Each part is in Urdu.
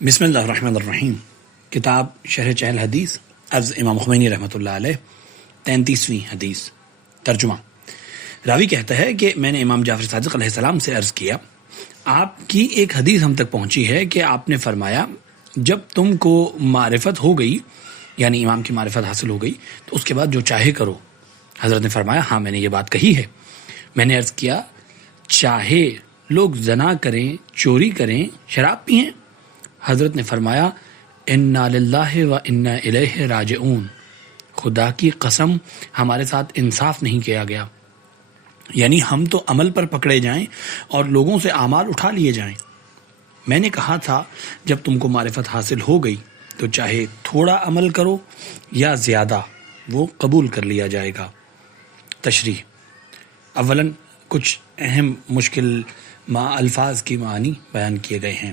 بسم اللہ الرحمن الرحیم۔ کتاب شرح چہل حدیث از امام خمینی رحمۃ اللہ علیہ، 33ویں حدیث۔ ترجمہ۔ راوی کہتا ہے کہ میں نے امام جعفر صادق علیہ السلام سے عرض کیا، آپ کی ایک حدیث ہم تک پہنچی ہے کہ آپ نے فرمایا جب تم کو معرفت ہو گئی، یعنی امام کی معرفت حاصل ہو گئی، تو اس کے بعد جو چاہے کرو۔ حضرت نے فرمایا ہاں میں نے یہ بات کہی ہے۔ میں نے عرض کیا چاہے لوگ زنا کریں، چوری کریں، شراب پئیں؟ حضرت نے فرمایا انا للہ و انا الیہ راجعون، خدا کی قسم ہمارے ساتھ انصاف نہیں کیا گیا، یعنی ہم تو عمل پر پکڑے جائیں اور لوگوں سے اعمال اٹھا لیے جائیں۔ میں نے کہا تھا جب تم کو معرفت حاصل ہو گئی تو چاہے تھوڑا عمل کرو یا زیادہ، وہ قبول کر لیا جائے گا۔ تشریح۔ اولاً کچھ اہم مشکل الفاظ کی معانی بیان کیے گئے ہیں۔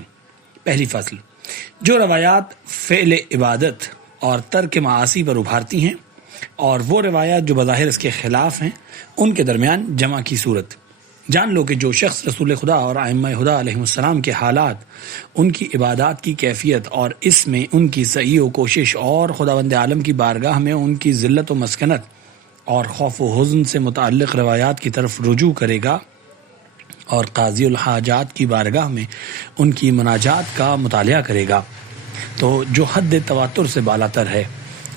پہلی فصل، جو روایات فعل عبادت اور ترک معاصی پر ابھارتی ہیں اور وہ روایات جو بظاہر اس کے خلاف ہیں، ان کے درمیان جمع کی صورت۔ جان لو کہ جو شخص رسول خدا اور ائمہ خدا علیہ السلام کے حالات، ان کی عبادات کی کیفیت اور اس میں ان کی سعی و کوشش اور خداوند عالم کی بارگاہ میں ان کی ذلت و مسکنت اور خوف و حزن سے متعلق روایات کی طرف رجوع کرے گا اور قاضی الحاجات کی بارگاہ میں ان کی مناجات کا مطالعہ کرے گا، تو جو حد تواتر سے بالاتر ہے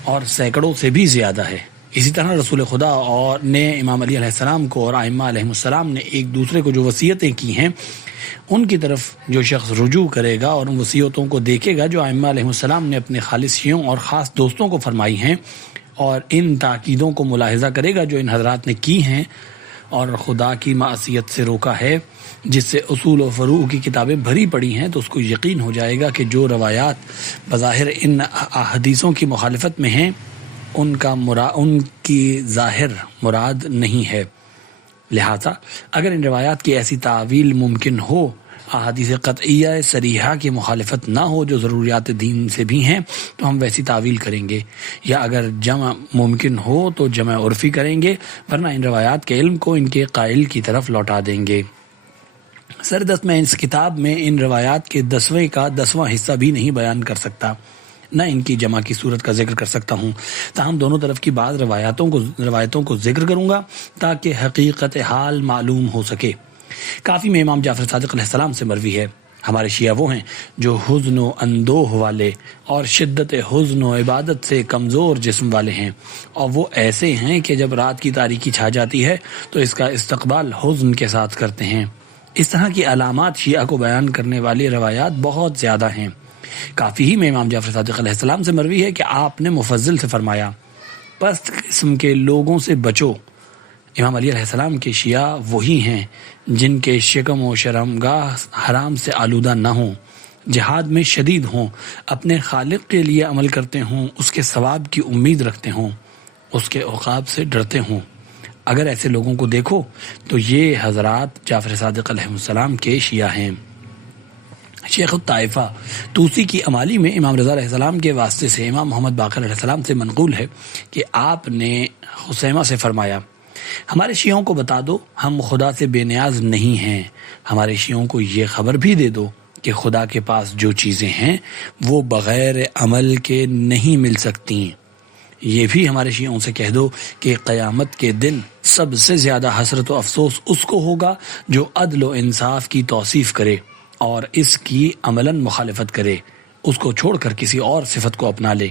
اور سینکڑوں سے بھی زیادہ ہے۔ اسی طرح رسول خدا اور نے امام علی علیہ السلام کو اور ائمہ علیہ السلام نے ایک دوسرے کو جو وصیتیں کی ہیں، ان کی طرف جو شخص رجوع کرے گا اور ان وصیتوں کو دیکھے گا جو ائمہ علیہ السلام نے اپنے خالصیوں اور خاص دوستوں کو فرمائی ہیں، اور ان تاکیدوں کو ملاحظہ کرے گا جو ان حضرات نے کی ہیں اور خدا کی معصیت سے روکا ہے، جس سے اصول و فروع کی کتابیں بھری پڑی ہیں، تو اس کو یقین ہو جائے گا کہ جو روایات بظاہر ان احادیثوں کی مخالفت میں ہیں، ان کی ظاہر مراد نہیں ہے۔ لہذا اگر ان روایات کی ایسی تعویل ممکن ہو، احادیث قطعیہ صریحہ کی مخالفت نہ ہو جو ضروریات دین سے بھی ہیں، تو ہم ویسی تعویل کریں گے، یا اگر جمع ممکن ہو تو جمع عرفی کریں گے، ورنہ ان روایات کے علم کو ان کے قائل کی طرف لوٹا دیں گے۔ سردست میں اس کتاب میں ان روایات کے 10ویں کا 10واں حصہ بھی نہیں بیان کر سکتا، نہ ان کی جمع کی صورت کا ذکر کر سکتا ہوں، تاہم دونوں طرف کی بعض روایتوں کو ذکر کروں گا تاکہ حقیقت حال معلوم ہو سکے۔ کافی میں امام جعفر صادق علیہ السلام سے مروی ہے، ہمارے شیعہ وہ ہیں جو حزن و اندوہ والے اور شدت حزن و عبادت سے کمزور جسم والے ہیں، اور وہ ایسے ہیں کہ جب رات کی تاریکی چھا جاتی ہے تو اس کا استقبال حزن کے ساتھ کرتے ہیں۔ اس طرح کی علامات شیعہ کو بیان کرنے والی روایات بہت زیادہ ہیں۔ کافی ہی میں امام جعفر صادق علیہ السلام سے مروی ہے کہ آپ نے مفضل سے فرمایا پست قسم کے لوگوں سے بچو۔ امام علی علیہ السلام کے شیعہ وہی ہیں جن کے شکم و شرمگاہ حرام سے آلودہ نہ ہوں، جہاد میں شدید ہوں، اپنے خالق کے لیے عمل کرتے ہوں، اس کے ثواب کی امید رکھتے ہوں، اس کے عقاب سے ڈرتے ہوں۔ اگر ایسے لوگوں کو دیکھو تو یہ حضرات جعفر صادق علیہ السلام کے شیعہ ہیں۔ شیخ الطائفہ طوسی کی امالی میں امام رضا علیہ السلام کے واسطے سے امام محمد باقر علیہ السلام سے منقول ہے کہ آپ نے خثیمہ سے فرمایا ہمارے شیعوں کو بتا دو ہم خدا سے بے نیاز نہیں ہیں، ہمارے شیعوں کو یہ خبر بھی دے دو کہ خدا کے پاس جو چیزیں ہیں وہ بغیر عمل کے نہیں مل سکتی۔ یہ بھی ہمارے شیعوں سے کہہ دو کہ قیامت کے دن سب سے زیادہ حسرت و افسوس اس کو ہوگا جو عدل و انصاف کی توصیف کرے اور اس کی عملاً مخالفت کرے، اس کو چھوڑ کر کسی اور صفت کو اپنا لے۔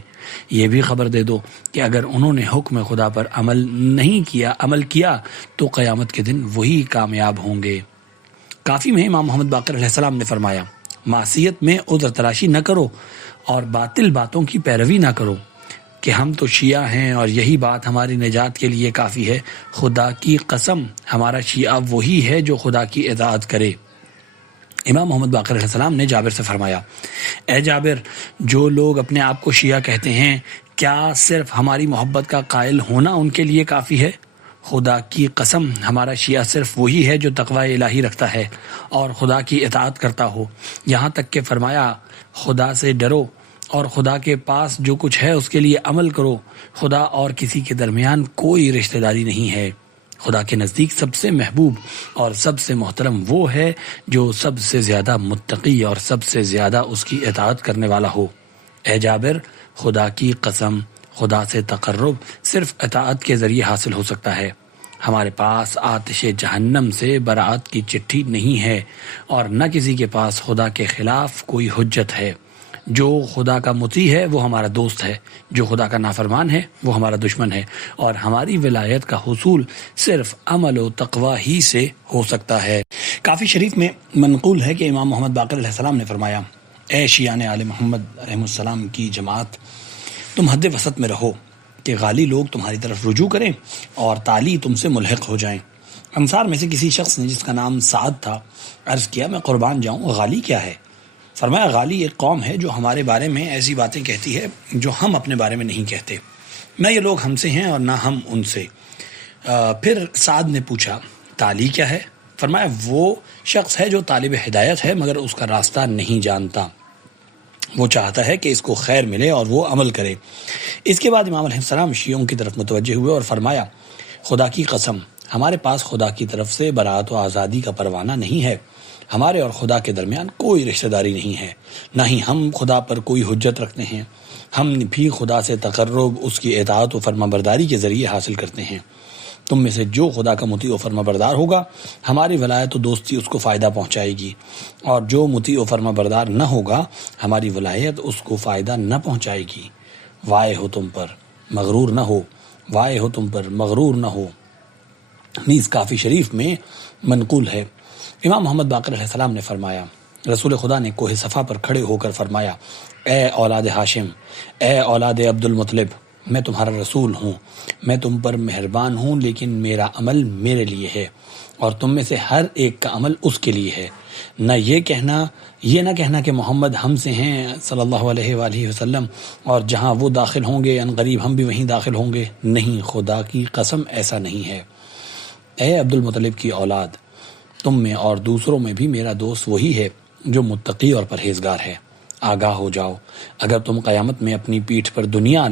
یہ بھی خبر دے دو کہ اگر انہوں نے حکم خدا پر عمل کیا تو قیامت کے دن وہی کامیاب ہوں گے۔ کافی میں امام محمد باقر علیہ السلام نے فرمایا معصیت میں عذر تراشی نہ کرو اور باطل باتوں کی پیروی نہ کرو کہ ہم تو شیعہ ہیں اور یہی بات ہماری نجات کے لیے کافی ہے۔ خدا کی قسم ہمارا شیعہ وہی ہے جو خدا کی اطاعت کرے۔ امام محمد باقر علیہ السلام نے جابر سے فرمایا اے جابر، جو لوگ اپنے آپ کو شیعہ کہتے ہیں کیا صرف ہماری محبت کا قائل ہونا ان کے لیے کافی ہے؟ خدا کی قسم ہمارا شیعہ صرف وہی ہے جو تقوی الہی رکھتا ہے اور خدا کی اطاعت کرتا ہو، یہاں تک کہ فرمایا خدا سے ڈرو اور خدا کے پاس جو کچھ ہے اس کے لیے عمل کرو، خدا اور کسی کے درمیان کوئی رشتہ داری نہیں ہے۔ خدا کے نزدیک سب سے محبوب اور سب سے محترم وہ ہے جو سب سے زیادہ متقی اور سب سے زیادہ اس کی اطاعت کرنے والا ہو۔ اے جابر، خدا کی قسم، خدا سے تقرب صرف اطاعت کے ذریعے حاصل ہو سکتا ہے۔ ہمارے پاس آتش جہنم سے برات کی چٹھی نہیں ہے اور نہ کسی کے پاس خدا کے خلاف کوئی حجت ہے۔ جو خدا کا مطیع ہے وہ ہمارا دوست ہے، جو خدا کا نافرمان ہے وہ ہمارا دشمن ہے، اور ہماری ولایت کا حصول صرف عمل و تقوی ہی سے ہو سکتا ہے۔ کافی شریف میں منقول ہے کہ امام محمد باقر علیہ السلام نے فرمایا، اے شیعان آل محمد علیہ السلام کی جماعت، تم حد وسط میں رہو کہ غالی لوگ تمہاری طرف رجوع کریں اور تالی تم سے ملحق ہو جائیں۔ انصار میں سے کسی شخص نے جس کا نام سعد تھا عرض کیا، میں قربان جاؤں، غالی کیا ہے؟ فرمایا، غالی ایک قوم ہے جو ہمارے بارے میں ایسی باتیں کہتی ہے جو ہم اپنے بارے میں نہیں کہتے، نہ یہ لوگ ہم سے ہیں اور نہ ہم ان سے۔ پھر سعد نے پوچھا، تالی کیا ہے؟ فرمایا، وہ شخص ہے جو طالب ہدایت ہے مگر اس کا راستہ نہیں جانتا، وہ چاہتا ہے کہ اس کو خیر ملے اور وہ عمل کرے۔ اس کے بعد امام علیہ السلام شیعوں کی طرف متوجہ ہوئے اور فرمایا، خدا کی قسم، ہمارے پاس خدا کی طرف سے برات و آزادی کا پروانہ نہیں ہے، ہمارے اور خدا کے درمیان کوئی رشتہ داری نہیں ہے، نہ ہی ہم خدا پر کوئی حجت رکھتے ہیں، ہم بھی خدا سے تقرب اس کی اطاعت و فرما برداری کے ذریعے حاصل کرتے ہیں۔ تم میں سے جو خدا کا مطیع و فرما بردار ہوگا ہماری ولایت و دوستی اس کو فائدہ پہنچائے گی، اور جو مطیع و فرما بردار نہ ہوگا ہماری ولایت اس کو فائدہ نہ پہنچائے گی۔ وائے ہو تم پر، مغرور نہ ہو، وائے ہو تم پر، مغرور نہ ہو۔ نیز کافی شریف میں منقول ہے، امام محمد باقر علیہ السلام نے فرمایا، رسول خدا نے کوہ صفا پر کھڑے ہو کر فرمایا، اے اولاد ہاشم، اے اولاد عبد المطلب، میں تمہارا رسول ہوں، میں تم پر مہربان ہوں، لیکن میرا عمل میرے لیے ہے اور تم میں سے ہر ایک کا عمل اس کے لیے ہے۔ یہ نہ کہنا کہ محمد ہم سے ہیں صلی اللہ علیہ وآلہ وسلم، اور جہاں وہ داخل ہوں گے ان قریب ہم بھی وہیں داخل ہوں گے، نہیں، خدا کی قسم ایسا نہیں ہے۔ اے عبد المطلب کی اولاد، تم میں اور دوسروں میں بھی میرا دوست وہی ہے جو متقی اور پرہیزگار ہے۔ آگاہ ہو جاؤ، اگر تم قیامت میں اپنی پیٹھ پر دنیا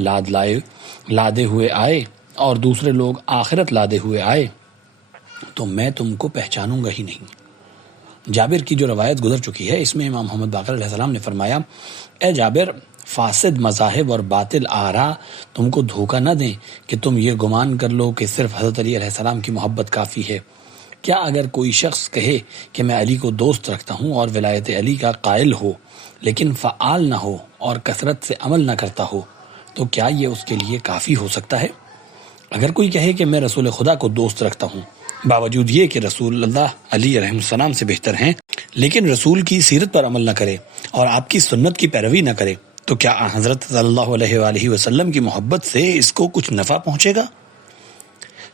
لادے ہوئے آئے اور دوسرے لوگ آخرت لادے ہوئے آئے تو میں تم کو پہچانوں گا ہی نہیں۔ جابر کی جو روایت گزر چکی ہے، اس میں امام محمد باقر علیہ السلام نے فرمایا، اے جابر، فاسد مذاہب اور باطل آرا تم کو دھوکہ نہ دیں کہ تم یہ گمان کر لو کہ صرف حضرت علی علیہ السلام کی محبت کافی ہے۔ کیا اگر کوئی شخص کہے کہ میں علی کو دوست رکھتا ہوں اور ولایت علی کا قائل ہو لیکن فعال نہ ہو اور کثرت سے عمل نہ کرتا ہو تو کیا یہ اس کے لیے کافی ہو سکتا ہے؟ اگر کوئی کہے کہ میں رسول خدا کو دوست رکھتا ہوں باوجود یہ کہ رسول اللہ علی علیہ السلام سے بہتر ہیں، لیکن رسول کی سیرت پر عمل نہ کرے اور آپ کی سنت کی پیروی نہ کرے، تو کیا حضرت صلی اللہ علیہ وآلہ وسلم کی محبت سے اس کو کچھ نفع پہنچے گا؟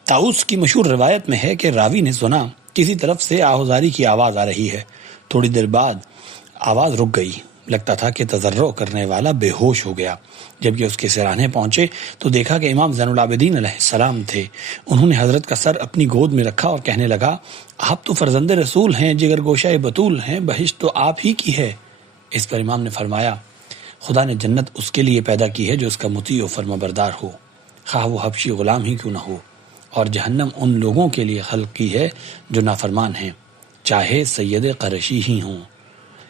طاؤس کی مشہور روایت میں ہے کہ راوی نے سنا کسی طرف سے آہوزاری کی آواز آ رہی ہے، تھوڑی دیر بعد آواز رک گئی، لگتا تھا کہ تضرع کرنے والا بے ہوش ہو گیا۔ جب یہ اس کے سرانے پہنچے تو دیکھا کہ امام زین العابدین علیہ السلام تھے۔ انہوں نے حضرت کا سر اپنی گود میں رکھا اور کہنے لگا، آپ تو فرزند رسول ہیں، جگر گوشہ بطول ہیں، بہشت تو آپ ہی کی ہے۔ اس پر امام نے فرمایا، خدا نے جنت اس کے لیے پیدا کی ہے جو اس کا مطیع و فرما بردار ہو، خواہ وہ حبشی غلام ہی کیوں نہ ہو، اور جہنم ان لوگوں کے لیے خلق کی ہے جو نافرمان ہیں، چاہے سید قرشی ہی ہوں۔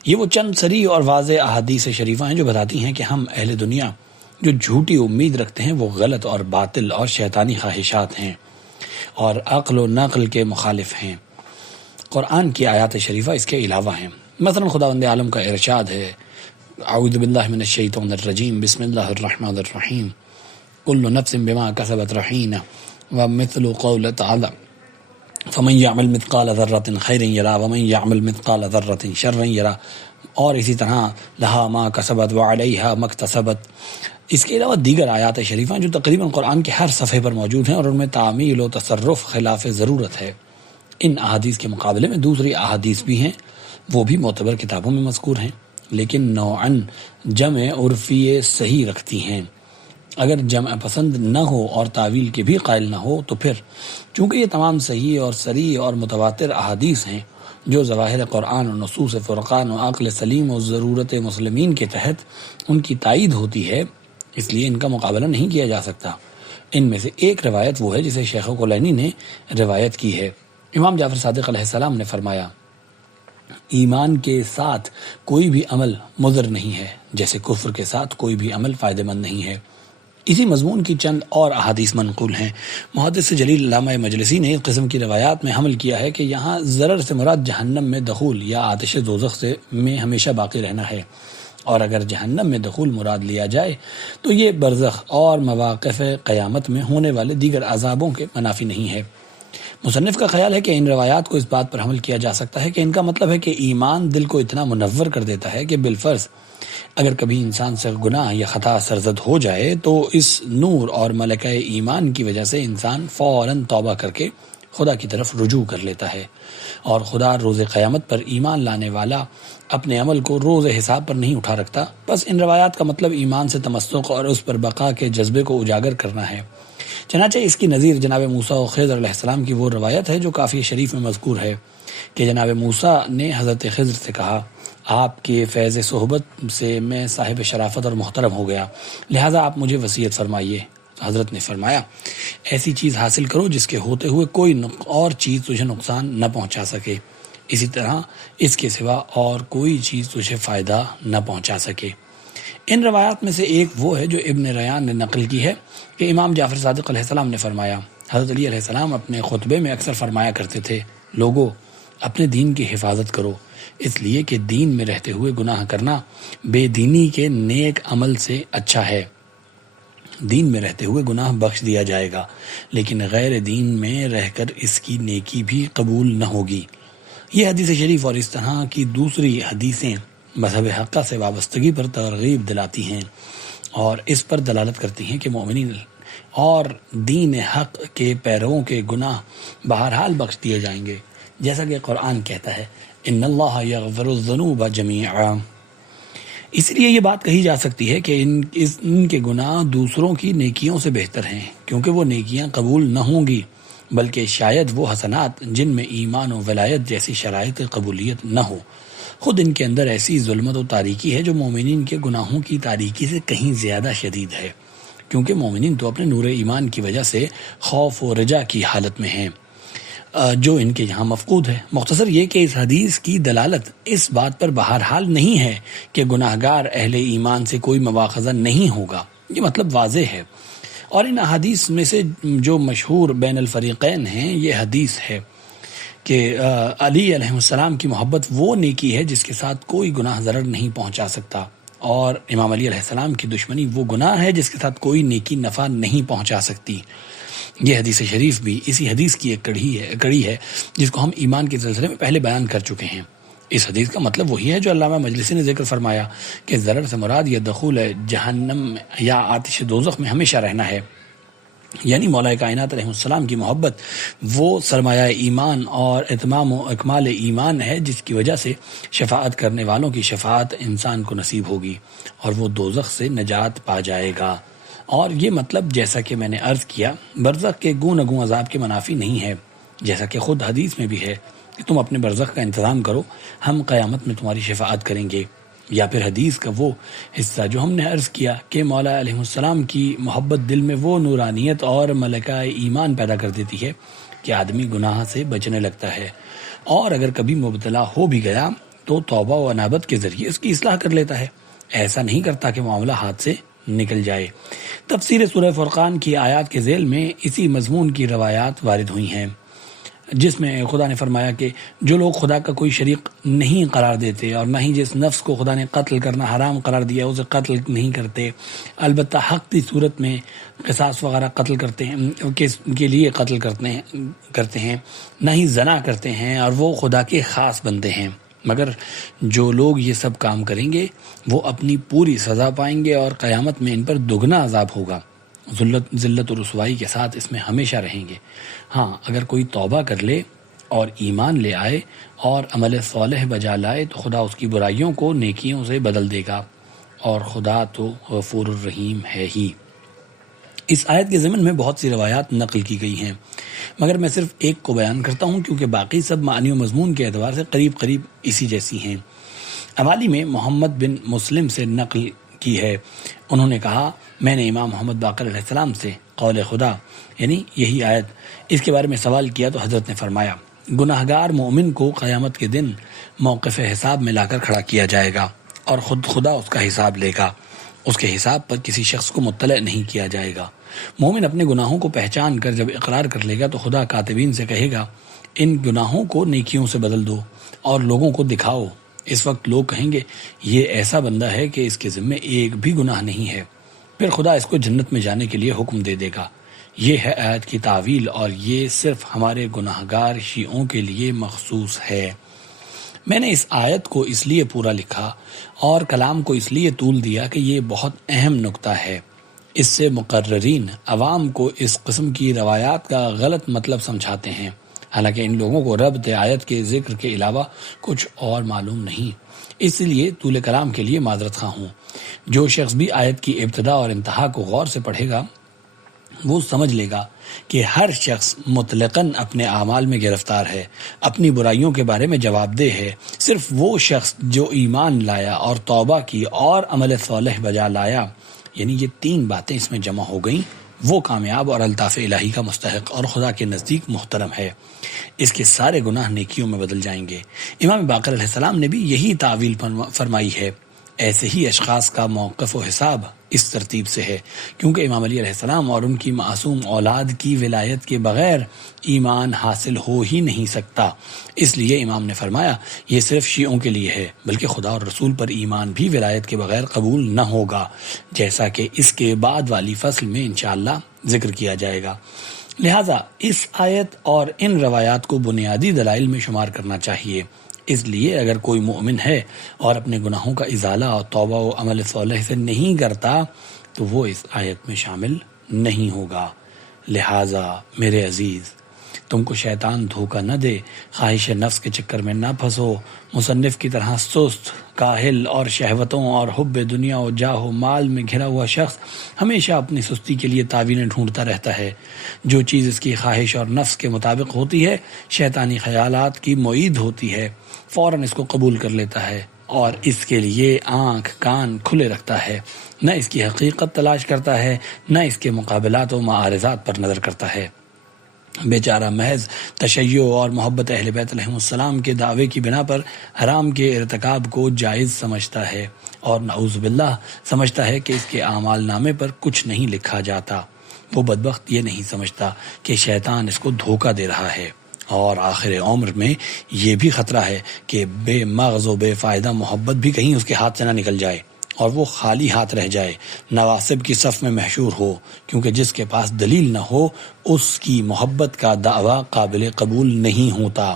یہ وہ چند صریح اور واضح احادیث شریفہ ہیں جو بتاتی ہیں کہ ہم اہل دنیا جو جھوٹی امید رکھتے ہیں وہ غلط اور باطل اور شیطانی خواہشات ہیں اور عقل و نقل کے مخالف ہیں۔ قرآن کی آیات شریفہ اس کے علاوہ ہیں۔ مثلا خداوند عالم کا ارشاد ہے، اعوذ باللہ من الشیطان الرجیم، بسم اللہ الرحمن الرحیم، کل نفس بما کسبت رہینہ ومثل قول تعالی فمن یعمل مثقال ذرۃ خیر یرا ومن یعمل مثقال ذرۃ شر یرا، اور اسی طرح لہا ما کسبت وعلیہا ما اکتسبت۔ اس کے علاوہ دیگر آیات شریفہ جو تقریباً قرآن کے ہر صفحے پر موجود ہیں اور ان میں تعمیل و تصرف خلاف ضرورت ہے۔ ان احادیث کے مقابلے میں دوسری احادیث بھی ہیں، وہ بھی معتبر کتابوں میں مذکور ہیں، لیکن نوعاً جمع عرفی صحیح رکھتی ہیں۔ اگر جمع پسند نہ ہو اور تعویل کے بھی قائل نہ ہو تو پھر چونکہ یہ تمام صحیح اور صریح اور متواتر احادیث ہیں جو ظواہر قرآن و نصوص فرقان و عقل سلیم و ضرورت مسلمین کے تحت ان کی تائید ہوتی ہے، اس لیے ان کا مقابلہ نہیں کیا جا سکتا۔ ان میں سے ایک روایت وہ ہے جسے شیخ کلینی نے روایت کی ہے۔ امام جعفر صادق علیہ السلام نے فرمایا، ایمان کے ساتھ کوئی بھی عمل مضر نہیں ہے، جیسے کفر کے ساتھ کوئی بھی عمل فائدہ مند نہیں ہے۔ اسی مضمون کی چند اور احادیث منقول ہیں۔ محدث جلیل علامہ مجلسی نے اس قسم کی روایات میں حمل کیا ہے کہ یہاں ضرر سے مراد جہنم میں دخول یا آتش دوزخ میں ہمیشہ باقی رہنا ہے، اور اگر جہنم میں دخول مراد لیا جائے تو یہ برزخ اور مواقف قیامت میں ہونے والے دیگر عذابوں کے منافی نہیں ہے۔ مصنف کا خیال ہے کہ ان روایات کو اس بات پر حمل کیا جا سکتا ہے کہ ان کا مطلب ہے کہ ایمان دل کو اتنا منور کر دیتا ہے کہ بالفرض اگر کبھی انسان سے گناہ یا خطا سرزد ہو جائے تو اس نور اور ملکہ ایمان کی وجہ سے انسان فوراً توبہ کر کے خدا کی طرف رجوع کر لیتا ہے، اور خدا روز قیامت پر ایمان لانے والا اپنے عمل کو روز حساب پر نہیں اٹھا رکھتا۔ بس ان روایات کا مطلب ایمان سے تمسک اور اس پر بقا کے جذبے کو اجاگر کرنا ہے۔ چنانچہ اس کی نظیر جناب موسیٰ و خضر علیہ السلام کی وہ روایت ہے جو کافی شریف میں مذکور ہے کہ جناب موسیٰ نے حضرت خضر سے کہا، آپ کے فیض صحبت سے میں صاحب شرافت اور محترم ہو گیا، لہٰذا آپ مجھے وصیت فرمائیے۔ حضرت نے فرمایا، ایسی چیز حاصل کرو جس کے ہوتے ہوئے کوئی اور چیز تجھے نقصان نہ پہنچا سکے، اسی طرح اس کے سوا اور کوئی چیز تجھے فائدہ نہ پہنچا سکے۔ ان روایات میں سے ایک وہ ہے جو ابن ریان نے نقل کی ہے کہ امام جعفر صادق علیہ السلام نے فرمایا، حضرت علی علیہ السلام اپنے خطبے میں اکثر فرمایا کرتے تھے، لوگو اپنے دین کی حفاظت کرو، اس لیے کہ دین میں رہتے ہوئے گناہ کرنا بے دینی کے نیک عمل سے اچھا ہے۔ دین میں رہتے ہوئے گناہ بخش دیا جائے گا، لیکن غیر دین میں رہ کر اس کی نیکی بھی قبول نہ ہوگی۔ یہ حدیث شریف اور اس طرح کی دوسری حدیثیں مذہب حقہ سے وابستگی پر ترغیب دلاتی ہیں اور اس پر دلالت کرتی ہیں کہ مومنین اور دین حق کے پیرووں کے گناہ بہرحال بخش دیے جائیں گے، جیسا کہ قرآن کہتا ہے، ان اللہ یغفر الذنوب جمیعا۔ اس لیے یہ بات کہی جا سکتی ہے کہ ان کے گناہ دوسروں کی نیکیوں سے بہتر ہیں، کیونکہ وہ نیکیاں قبول نہ ہوں گی، بلکہ شاید وہ حسنات جن میں ایمان و ولایت جیسی شرائط قبولیت نہ ہو، خود ان کے اندر ایسی ظلمت و تاریکی ہے جو مومنین کے گناہوں کی تاریکی سے کہیں زیادہ شدید ہے، کیونکہ مومنین تو اپنے نور ایمان کی وجہ سے خوف و رجا کی حالت میں ہیں جو ان کے یہاں مفقود ہے۔ مختصر یہ کہ اس حدیث کی دلالت اس بات پر بہرحال نہیں ہے کہ گناہگار اہل ایمان سے کوئی مواخذہ نہیں ہوگا، یہ مطلب واضح ہے۔ اور ان احادیث میں سے جو مشہور بین الفریقین ہیں یہ حدیث ہے کہ علی علیہ السلام کی محبت وہ نیکی ہے جس کے ساتھ کوئی گناہ ضرر نہیں پہنچا سکتا، اور امام علی علیہ السلام کی دشمنی وہ گناہ ہے جس کے ساتھ کوئی نیکی نفع نہیں پہنچا سکتی۔ یہ حدیث شریف بھی اسی حدیث کی ایک کڑی ہے جس کو ہم ایمان کے سلسلے میں پہلے بیان کر چکے ہیں۔ اس حدیث کا مطلب وہی ہے جو علامہ مجلسی نے ذکر فرمایا کہ ضرر سے مراد یہ دخول جہنم یا آتش دوزخ میں ہمیشہ رہنا ہے، یعنی مولا کائنات علیہ السلام کی محبت وہ سرمایہ ایمان اور اتمام و اکمال ایمان ہے جس کی وجہ سے شفاعت کرنے والوں کی شفاعت انسان کو نصیب ہوگی اور وہ دوزخ سے نجات پا جائے گا۔ اور یہ مطلب جیسا کہ میں نے عرض کیا برزخ کے گوں نگوں عذاب کے منافی نہیں ہے، جیسا کہ خود حدیث میں بھی ہے کہ تم اپنے برزخ کا انتظام کرو، ہم قیامت میں تمہاری شفاعت کریں گے۔ یا پھر حدیث کا وہ حصہ جو ہم نے عرض کیا کہ مولا علیہ السلام کی محبت دل میں وہ نورانیت اور ملکہ ایمان پیدا کر دیتی ہے کہ آدمی گناہ سے بچنے لگتا ہے، اور اگر کبھی مبتلا ہو بھی گیا تو توبہ و انابت کے ذریعے اس کی اصلاح کر لیتا ہے، ایسا نہیں کرتا کہ معاملہ ہاتھ سے نکل جائے۔ تفسیر سورہ فرقان کی آیات کے ذیل میں اسی مضمون کی روایات وارد ہوئی ہیں، جس میں خدا نے فرمایا کہ جو لوگ خدا کا کوئی شریک نہیں قرار دیتے اور نہ ہی جس نفس کو خدا نے قتل کرنا حرام قرار دیا اسے قتل نہیں کرتے، البتہ حق کی صورت میں قصاص وغیرہ قتل کرتے ہیں کے لیے قتل کرتے ہیں، نہ ہی زنا کرتے ہیں، اور وہ خدا کے خاص بندے ہیں، مگر جو لوگ یہ سب کام کریں گے وہ اپنی پوری سزا پائیں گے اور قیامت میں ان پر دگنا عذاب ہوگا، ذلت و رسوائی کے ساتھ اس میں ہمیشہ رہیں گے۔ ہاں اگر کوئی توبہ کر لے اور ایمان لے آئے اور عمل صالح بجا لائے تو خدا اس کی برائیوں کو نیکیوں سے بدل دے گا، اور خدا تو غفور الرحیم ہے ہی۔ اس آیت کے ضمن میں بہت سی روایات نقل کی گئی ہیں، مگر میں صرف ایک کو بیان کرتا ہوں کیونکہ باقی سب معنی و مضمون کے اعتبار سے قریب اسی جیسی ہیں۔ حوالی میں محمد بن مسلم سے نقل کی ہے، انہوں نے کہا میں نے امام محمد باقر علیہ السلام سے قول خدا یعنی یہی آیت، اس کے بارے میں سوال کیا تو حضرت نے فرمایا گناہگار مومن کو قیامت کے دن موقف حساب میں لا کر کھڑا کیا جائے گا اور خود خدا اس کا حساب لے گا، اس کے حساب پر کسی شخص کو مطلع نہیں کیا جائے گا۔ مومن اپنے گناہوں کو پہچان کر جب اقرار کر لے گا تو خدا کاتبین سے کہے گا ان گناہوں کو نیکیوں سے بدل دو اور لوگوں کو دکھاؤ۔ اس وقت لوگ کہیں گے یہ ایسا بندہ ہے کہ اس کے ذمے ایک بھی گناہ نہیں ہے، پھر خدا اس کو جنت میں جانے کے لیے حکم دے دے گا۔ یہ ہے آیت کی تعویل اور یہ صرف ہمارے گناہگار شیعوں کے لیے مخصوص ہے۔ میں نے اس آیت کو اس لیے پورا لکھا اور کلام کو اس لیے طول دیا کہ یہ بہت اہم نکتہ ہے۔ اس سے مقررین عوام کو اس قسم کی روایات کا غلط مطلب سمجھاتے ہیں، حالانکہ ان لوگوں کو ربط آیت کے ذکر کے علاوہ کچھ اور معلوم نہیں۔ اس لیے طول کلام کے لیے معذرت خواہ ہوں۔ جو شخص بھی آیت کی ابتدا اور انتہا کو غور سے پڑھے گا وہ سمجھ لے گا کہ ہر شخص مطلقاً اپنے اعمال میں گرفتار ہے، اپنی برائیوں کے بارے میں جواب دہ ہے۔ صرف وہ شخص جو ایمان لایا اور توبہ کی اور عمل صالح بجا لایا، یعنی یہ تین باتیں اس میں جمع ہو گئیں، وہ کامیاب اور الطاف الہی کا مستحق اور خدا کے نزدیک محترم ہے۔ اس کے سارے گناہ نیکیوں میں بدل جائیں گے۔ امام باقر علیہ السلام نے بھی یہی تعویل فرمائی ہے۔ ایسے ہی اشخاص کا موقف و حساب اس ترتیب سے ہے، کیونکہ امام علی علیہ السلام اور ان کی معصوم اولاد کی ولایت کے بغیر ایمان حاصل ہو ہی نہیں سکتا۔ اس لیے امام نے فرمایا یہ صرف شیعوں کے لیے ہے، بلکہ خدا اور رسول پر ایمان بھی ولایت کے بغیر قبول نہ ہوگا، جیسا کہ اس کے بعد والی فصل میں انشاءاللہ ذکر کیا جائے گا۔ لہٰذا اس آیت اور ان روایات کو بنیادی دلائل میں شمار کرنا چاہیے۔ اس لیے اگر کوئی مومن ہے اور اپنے گناہوں کا ازالہ اور توبہ و عمل صالح سے نہیں کرتا تو وہ اس آیت میں شامل نہیں ہوگا۔ لہٰذا میرے عزیز، تم کو شیطان دھوکہ نہ دے، خواہش نفس کے چکر میں نہ پھنسو۔ مصنف کی طرح سست، کاہل اور شہوتوں اور حب دنیا و جاہ و مال میں گھرا ہوا شخص ہمیشہ اپنی سستی کے لیے تعویلیں ڈھونڈتا رہتا ہے۔ جو چیز اس کی خواہش اور نفس کے مطابق ہوتی ہے، شیطانی خیالات کی معید ہوتی ہے، فوراً اس کو قبول کر لیتا ہے اور اس کے لیے آنکھ کان کھلے رکھتا ہے، نہ اس کی حقیقت تلاش کرتا ہے، نہ اس کے مقابلات و معارضات پر نظر کرتا ہے۔ بیچارہ محض تشیع اور محبت اہل بیت علیہ السلام کے دعوے کی بنا پر حرام کے ارتکاب کو جائز سمجھتا ہے اور نعوذ باللہ سمجھتا ہے کہ اس کے اعمال نامے پر کچھ نہیں لکھا جاتا۔ وہ بدبخت یہ نہیں سمجھتا کہ شیطان اس کو دھوکہ دے رہا ہے، اور آخر عمر میں یہ بھی خطرہ ہے کہ بے مغز و بے فائدہ محبت بھی کہیں اس کے ہاتھ سے نہ نکل جائے اور وہ خالی ہاتھ رہ جائے، نواسب کی صف میں محشور ہو، کیونکہ جس کے پاس دلیل نہ ہو اس کی محبت کا دعویٰ قابل قبول نہیں ہوتا۔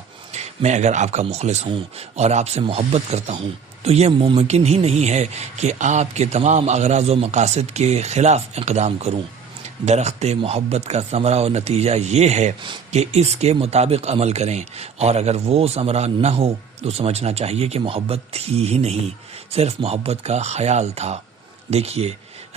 میں اگر آپ کا مخلص ہوں اور آپ سے محبت کرتا ہوں تو یہ ممکن ہی نہیں ہے کہ آپ کے تمام اغراض و مقاصد کے خلاف اقدام کروں۔ درخت محبت کا ثمرہ و نتیجہ یہ ہے کہ اس کے مطابق عمل کریں، اور اگر وہ ثمرہ نہ ہو تو سمجھنا چاہیے کہ محبت تھی ہی نہیں، صرف محبت کا خیال تھا۔ دیکھیے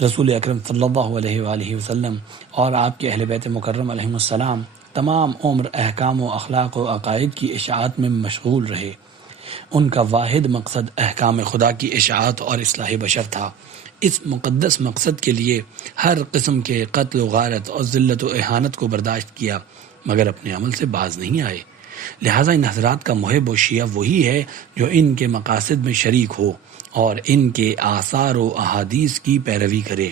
رسول اکرم صلی اللہ علیہ وآلہ وسلم اور آپ کے اہل بیت مکرم علیہم السلام تمام عمر احکام و اخلاق و عقائد کی اشاعت میں مشغول رہے۔ ان کا واحد مقصد احکام خدا کی اشاعت اور اصلاح بشر تھا۔ اس مقدس مقصد کے لیے ہر قسم کے قتل و غارت اور ذلت و اہانت کو برداشت کیا، مگر اپنے عمل سے باز نہیں آئے۔ لہٰذا ان حضرات کا محب و شیعہ وہی ہے جو ان کے مقاصد میں شریک ہو اور ان کے آثار و احادیث کی پیروی کرے،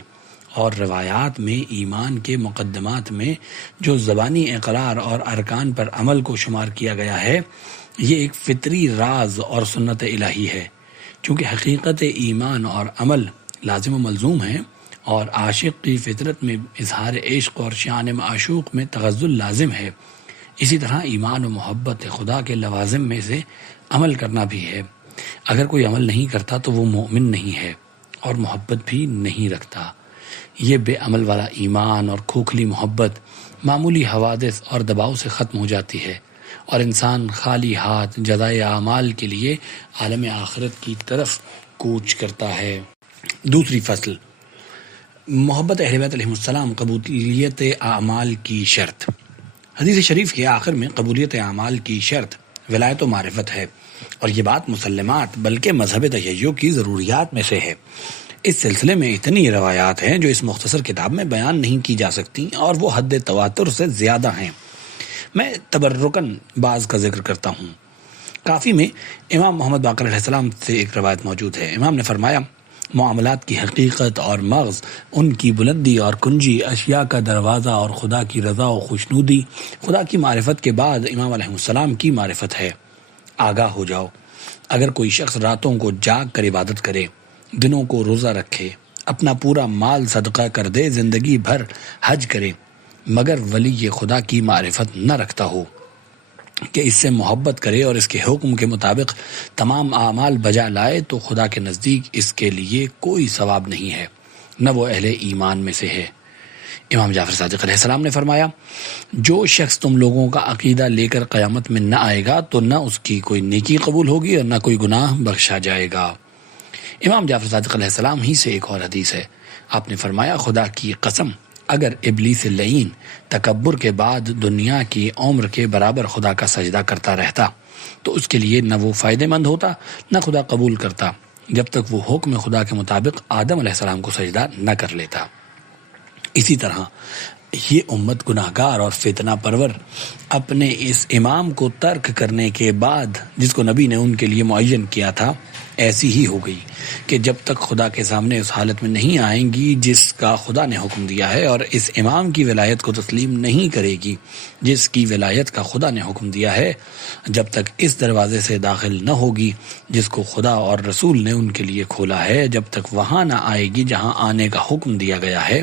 اور روایات میں ایمان کے مقدمات میں جو زبانی اقرار اور ارکان پر عمل کو شمار کیا گیا ہے، یہ ایک فطری راز اور سنت الہی ہے۔ چونکہ حقیقت ایمان اور عمل لازم و ملزوم ہیں اور عاشق کی فطرت میں اظہار عشق اور شان معشوق میں تغزل لازم ہے، اسی طرح ایمان و محبت خدا کے لوازم میں سے عمل کرنا بھی ہے۔ اگر کوئی عمل نہیں کرتا تو وہ مومن نہیں ہے اور محبت بھی نہیں رکھتا۔ یہ بے عمل والا ایمان اور کھوکھلی محبت معمولی حوادث اور دباؤ سے ختم ہو جاتی ہے اور انسان خالی ہاتھ جزائے اعمال کے لیے عالم آخرت کی طرف کوچ کرتا ہے۔ دوسری فصل، محبت اہل بیت علیہ السلام قبولیت اعمال کی شرط۔ حدیث شریف کے آخر میں قبولیت اعمال کی شرط ولایت و معرفت ہے، اور یہ بات مسلمات بلکہ مذہب تشیع کی ضروریات میں سے ہے۔ اس سلسلے میں اتنی روایات ہیں جو اس مختصر کتاب میں بیان نہیں کی جا سکتی اور وہ حد تواتر سے زیادہ ہیں۔ میں تبرکاً بعض کا ذکر کرتا ہوں۔ کافی میں امام محمد باقر علیہ السلام سے ایک روایت موجود ہے۔ امام نے فرمایا، معاملات کی حقیقت اور مغز، ان کی بلندی اور کنجی، اشیاء کا دروازہ اور خدا کی رضا و خوشنودی خدا کی معرفت کے بعد امام علیہ السلام کی معرفت ہے۔ آگاہ ہو جاؤ، اگر کوئی شخص راتوں کو جاگ کر عبادت کرے، دنوں کو روزہ رکھے، اپنا پورا مال صدقہ کر دے، زندگی بھر حج کرے، مگر ولی خدا کی معرفت نہ رکھتا ہو کہ اس سے محبت کرے اور اس کے حکم کے مطابق تمام اعمال بجا لائے، تو خدا کے نزدیک اس کے لیے کوئی ثواب نہیں ہے، نہ وہ اہل ایمان میں سے ہے۔ امام جعفر صادق علیہ السلام نے فرمایا، جو شخص تم لوگوں کا عقیدہ لے کر قیامت میں نہ آئے گا تو نہ اس کی کوئی نیکی قبول ہوگی اور نہ کوئی گناہ بخشا جائے گا۔ امام جعفر صادق علیہ السلام ہی سے ایک اور حدیث ہے، آپ نے فرمایا، خدا کی قسم، اگر ابلیس لعین تکبر کے بعد دنیا کی عمر کے برابر خدا کا سجدہ کرتا رہتا تو اس کے لیے نہ وہ فائدہ مند ہوتا نہ خدا قبول کرتا، جب تک وہ حکم خدا کے مطابق آدم علیہ السلام کو سجدہ نہ کر لیتا۔ اسی طرح یہ امت گناہگار اور فتنہ پرور اپنے اس امام کو ترک کرنے کے بعد، جس کو نبی نے ان کے لیے معین کیا تھا، ایسی ہی ہو گئی کہ جب تک خدا کے سامنے اس حالت میں نہیں آئیں گی جس کا خدا نے حکم دیا ہے، اور اس امام کی ولایت کو تسلیم نہیں کرے گی جس کی ولایت کا خدا نے حکم دیا ہے، جب تک اس دروازے سے داخل نہ ہوگی جس کو خدا اور رسول نے ان کے لیے کھولا ہے، جب تک وہاں نہ آئے گی جہاں آنے کا حکم دیا گیا ہے،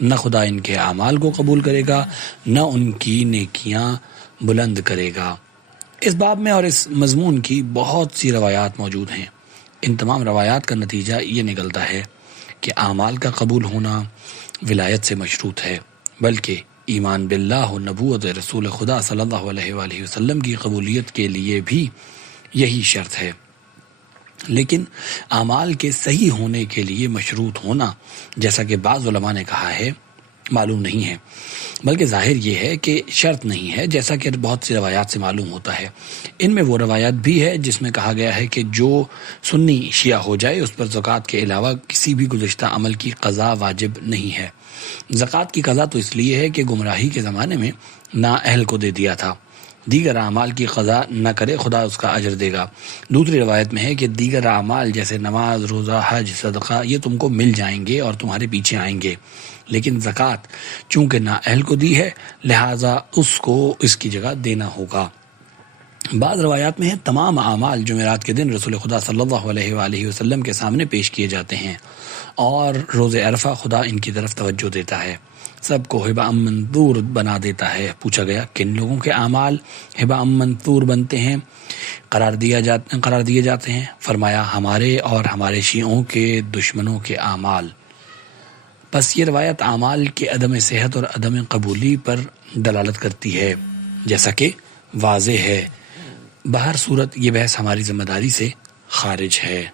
نہ خدا ان کے اعمال کو قبول کرے گا نہ ان کی نیکیاں بلند کرے گا۔ اس باب میں اور اس مضمون کی بہت سی روایات موجود ہیں۔ ان تمام روایات کا نتیجہ یہ نکلتا ہے کہ اعمال کا قبول ہونا ولایت سے مشروط ہے، بلکہ ایمان باللہ و نبوت رسول خدا صلی اللہ علیہ وآلہ وسلم کی قبولیت کے لیے بھی یہی شرط ہے۔ لیکن اعمال کے صحیح ہونے کے لیے مشروط ہونا، جیسا کہ بعض علماء نے کہا ہے، معلوم نہیں ہے، بلکہ ظاہر یہ ہے کہ شرط نہیں ہے، جیسا کہ بہت سی روایات سے معلوم ہوتا ہے۔ ان میں وہ روایات بھی ہے جس میں کہا گیا ہے کہ جو سنی شیعہ ہو جائے اس پر زکوٰۃ کے علاوہ کسی بھی گزشتہ عمل کی قضا واجب نہیں ہے۔ زکوٰۃ کی قضا تو اس لیے ہے کہ گمراہی کے زمانے میں نااہل کو دے دیا تھا، دیگر اعمال کی قضا نہ کرے، خدا اس کا اجر دے گا۔ دوسری روایت میں ہے کہ دیگر اعمال جیسے نماز، روزہ، حج، صدقہ یہ تم کو مل جائیں گے اور تمہارے پیچھے آئیں گے، لیکن زکوٰۃ چونکہ نااہل کو دی ہے لہٰذا اس کو اس کی جگہ دینا ہوگا۔ بعض روایات میں ہے تمام اعمال جمعرات کے دن رسول خدا صلی اللہ علیہ وآلہ وسلم کے سامنے پیش کیے جاتے ہیں اور روز عرفہ خدا ان کی طرف توجہ دیتا ہے، سب کو ہبہ منثور بنا دیتا ہے۔ پوچھا گیا کن لوگوں کے اعمال ہبہ منثور بنتے ہیں، قرار دیے جاتے ہیں؟ فرمایا ہمارے اور ہمارے شیعوں کے دشمنوں کے اعمال۔ بس یہ روایت اعمال کے عدم صحت اور عدم قبولی پر دلالت کرتی ہے، جیسا کہ واضح ہے۔ بہر صورت یہ بحث ہماری ذمہ داری سے خارج ہے۔